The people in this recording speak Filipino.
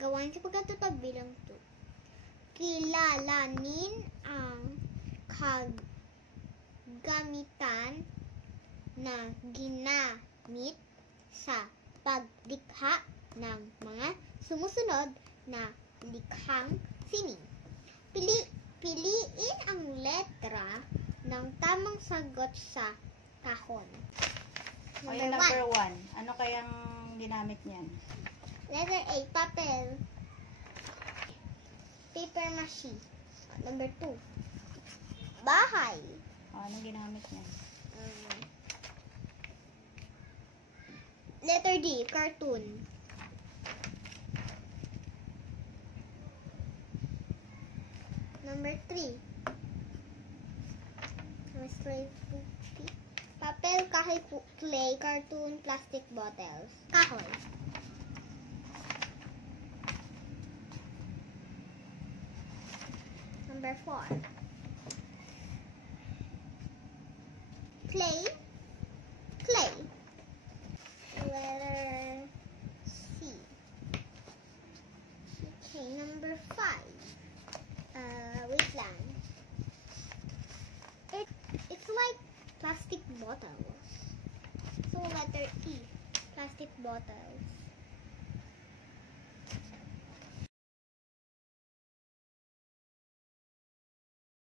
gawain sa pagkatutag bilang 2. Kilalanin ang kagamitan na ginamit sa paglikha ng mga sumusunod na likhang sining. Piliin ang letra ng tamang sagot sa kahon. Number 1. Ano kayang ginamit niyan? Letter A, papel. Paper mache. Number 2, bahay. Anong ginamit niyan? Letter D, cartoon. Number 3, papel, kahoy, clay, cartoon, plastic bottles. Kahoy. Number 4, clay. Letter C. Okay, number 5. Wait lang. It's like plastic bottles. So letter E, plastic bottles.